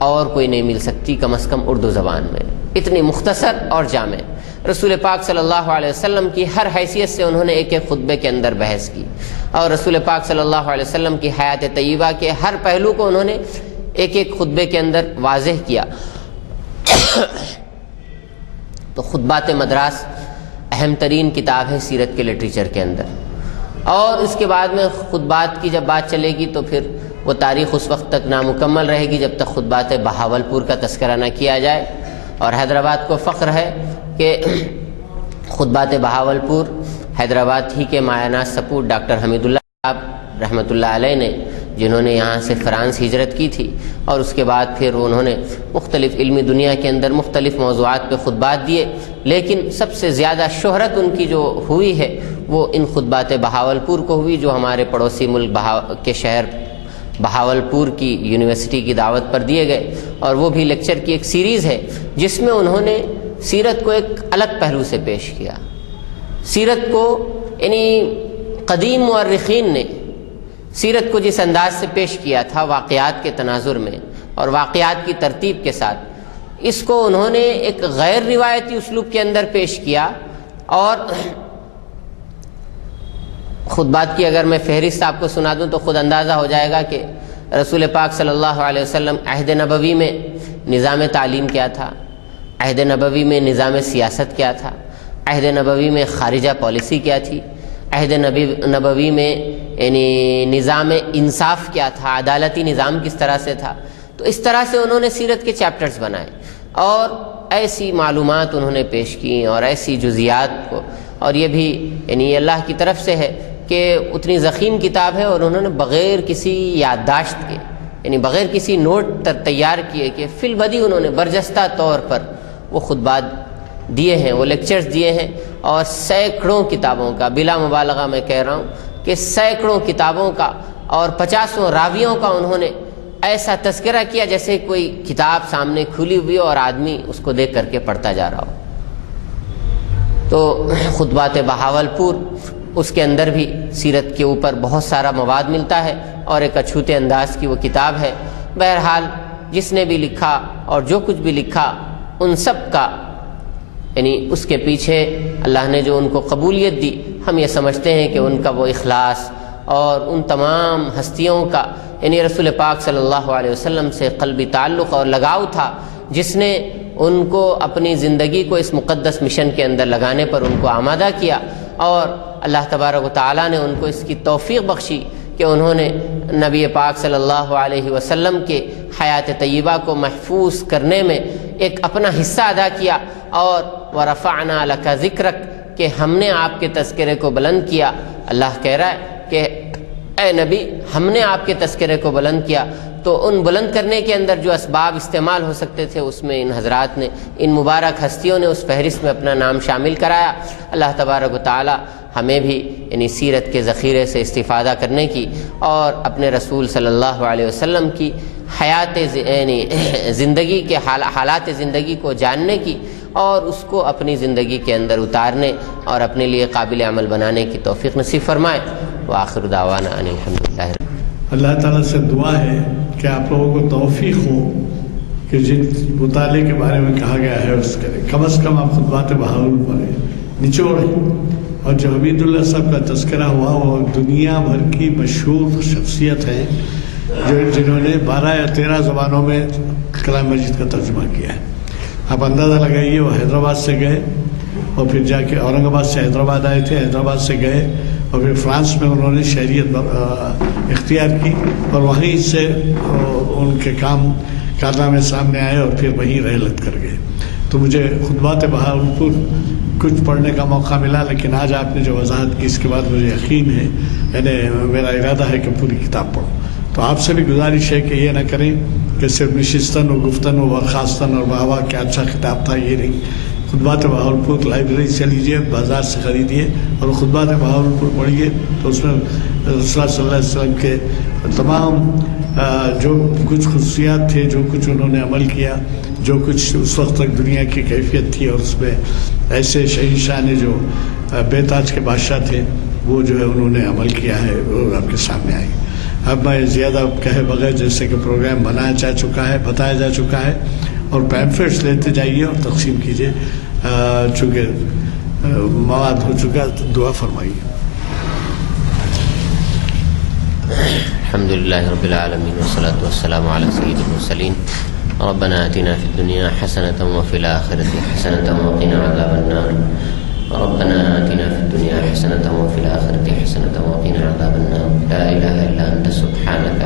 اور کوئی نہیں مل سکتی، کم از کم اردو زبان میں، اتنی مختصر اور جامع۔ رسول پاک صلی اللہ علیہ وسلم کی ہر حیثیت سے انہوں نے ایک ایک خطبے کے اندر بحث کی، اور رسول پاک صلی اللہ علیہ وسلم کی حیات طیبہ کے ہر پہلو کو انہوں نے ایک ایک خطبے کے اندر واضح کیا۔ تو خطبات مدراس اہم ترین کتاب ہے سیرت کے لٹریچر کے اندر۔ اور اس کے بعد میں خطبات کی جب بات چلے گی تو پھر وہ تاریخ اس وقت تک نامکمل رہے گی جب تک خطبات بہاولپور کا تذکرہ نہ کیا جائے۔ اور حیدرآباد کو فخر ہے کہ خطبات بہاولپور حیدرآباد ہی کے مایہ سپوت ڈاکٹر حمید اللہ صاحب رحمۃ اللہ علیہ نے، جنہوں نے یہاں سے فرانس ہجرت کی تھی، اور اس کے بعد پھر انہوں نے مختلف علمی دنیا کے اندر مختلف موضوعات پہ خطبات دیے، لیکن سب سے زیادہ شہرت ان کی جو ہوئی ہے وہ ان خطبات بہاولپور کو ہوئی، جو ہمارے پڑوسی ملک کے شہر بہاولپور کی یونیورسٹی کی دعوت پر دیے گئے۔ اور وہ بھی لیکچر کی ایک سیریز ہے جس میں انہوں نے سیرت کو ایک الگ پہلو سے پیش کیا۔ سیرت کو یعنی قدیم مورخین نے سیرت کو جس انداز سے پیش کیا تھا واقعات کے تناظر میں اور واقعات کی ترتیب کے ساتھ، اس کو انہوں نے ایک غیر روایتی اسلوب کے اندر پیش کیا۔ اور خطبات کی اگر میں فہرست آپ کو سنا دوں تو خود اندازہ ہو جائے گا کہ رسول پاک صلی اللہ علیہ وسلم عہد نبوی میں نظام تعلیم کیا تھا، عہد نبوی میں نظام سیاست کیا تھا، عہد نبوی میں خارجہ پالیسی کیا تھی، عہد نبوی میں یعنی نظام انصاف کیا تھا، عدالتی نظام کس طرح سے تھا۔ تو اس طرح سے انہوں نے سیرت کے چیپٹرز بنائے اور ایسی معلومات انہوں نے پیش کی اور ایسی جزیات کو، اور یہ بھی یعنی اللہ کی طرف سے ہے کہ اتنی ضخیم کتاب ہے اور انہوں نے بغیر کسی یادداشت کے، یعنی بغیر کسی نوٹ تیار کیے کہ فی البدی انہوں نے برجستہ طور پر وہ خطبات دیے ہیں، وہ لیکچرز دیے ہیں، اور سینکڑوں کتابوں کا، بلا مبالغہ میں کہہ رہا ہوں کہ سینکڑوں کتابوں کا اور 50 راویوں کا انہوں نے ایسا تذکرہ کیا جیسے کوئی کتاب سامنے کھلی ہوئی اور آدمی اس کو دیکھ کر کے پڑھتا جا رہا ہو۔ تو خطبات بہاولپور، اس کے اندر بھی سیرت کے اوپر بہت سارا مواد ملتا ہے اور ایک اچھوتے انداز کی وہ کتاب ہے۔ بہرحال جس نے بھی لکھا اور جو کچھ بھی لکھا ان سب کا یعنی اس کے پیچھے اللہ نے جو ان کو قبولیت دی، ہم یہ سمجھتے ہیں کہ ان کا وہ اخلاص اور ان تمام ہستیوں کا یعنی رسول پاک صلی اللہ علیہ وسلم سے قلبی تعلق اور لگاؤ تھا، جس نے ان کو اپنی زندگی کو اس مقدس مشن کے اندر لگانے پر ان کو آمادہ کیا، اور اللہ تبارک و تعالیٰ نے ان کو اس کی توفیق بخشی کہ انہوں نے نبی پاک صلی اللہ علیہ وسلم کے حیات طیبہ کو محفوظ کرنے میں ایک اپنا حصہ ادا کیا، اور وَرَفَعْنَا لَكَ ذِكْرَكَ کہ ہم نے آپ کے تذکرے کو بلند کیا۔ اللہ کہہ رہا ہے کہ اے نبی ہم نے آپ کے تذکرے کو بلند کیا، تو ان بلند کرنے کے اندر جو اسباب استعمال ہو سکتے تھے اس میں ان حضرات نے، ان مبارک ہستیوں نے اس فہرست میں اپنا نام شامل کرایا۔ اللہ تبارک و تعالی ہمیں بھی یعنی سیرت کے ذخیرے سے استفادہ کرنے کی اور اپنے رسول صلی اللہ علیہ وسلم کی حیات یعنی زندگی کے حالات زندگی کو جاننے کی اور اس کو اپنی زندگی کے اندر اتارنے اور اپنے لیے قابل عمل بنانے کی توفیق نصیب فرمائے۔ وآخر دعوانا ان الحمدللہ۔ اللہ تعالیٰ سے دعا ہے کہ آپ لوگوں کو توفیق ہو کہ جن مطالعے کے بارے میں کہا گیا ہے اس کریں، کم از کم آپ خطبات بہاولپور پڑھیں، نچوڑیں، اور جو حمیداللہ صاحب کا تذکرہ ہوا وہ دنیا بھر کی مشہور شخصیت ہیں جنہوں نے 12 یا 13 زبانوں میں کلام مجید کا ترجمہ کیا ہے. آپ اندازہ لگائیے وہ حیدرآباد سے گئے اور پھر جا کے اورنگ آباد سے حیدرآباد آئے تھے, حیدرآباد سے گئے اور پھر فرانس میں انہوں نے شہریت اختیار کی اور وہیں سے ان کے کارنامے سامنے آئے اور پھر وہیں رحلت کر گئے. تو مجھے خطبات بہاولپور کچھ پڑھنے کا موقع ملا, لیکن آج آپ نے جو وضاحت کی اس کے بعد مجھے یقین ہے, یعنی میرا ارادہ ہے کہ پوری کتاب پڑھوں. تو آپ سے بھی گزارش ہے کہ یہ نہ کریں کہ صرف نشستن و گفتن و برخاستن اور واہ واہ کیا اچھا خطاب تھا, یہ نہیں. خطبات بہاولپور لائبریری سے لیجیے, بازار سے خریدیے اور خطبات بہاولپور پڑھیے. تو اس میں رسول اللہ صلی اللہ علیہ وسلم کے تمام جو کچھ خصوصیات تھے, جو کچھ انہوں نے عمل کیا, جو کچھ اس وقت تک دنیا کی کیفیت تھی, اور اس میں ایسے شہنشاہ نے جو بے تاج کے بادشاہ تھے وہ جو ہے انہوں نے عمل کیا ہے, وہ آپ کے سامنے آئی. اب میں زیادہ کہے بغیر, جیسے کہ پروگرام بنایا جا چکا ہے, بتایا جا چکا ہے, اور پیمفلیٹس لیتے جائیے اور تقسیم کیجیے. چونکہ مواد ہو چکا, دعا فرمائیے. الحمدللہ رب العالمین والصلاة والسلام علی سید المرسلین. ربنا آتنا فی الدنیا حسنة وفی الآخرة حسنة وقنا عذاب النار. ربنا آتنا في الدنيا حسنة وفي الآخرة حسنة وقنا عذاب النار. لا إله إلا أنت سبحانك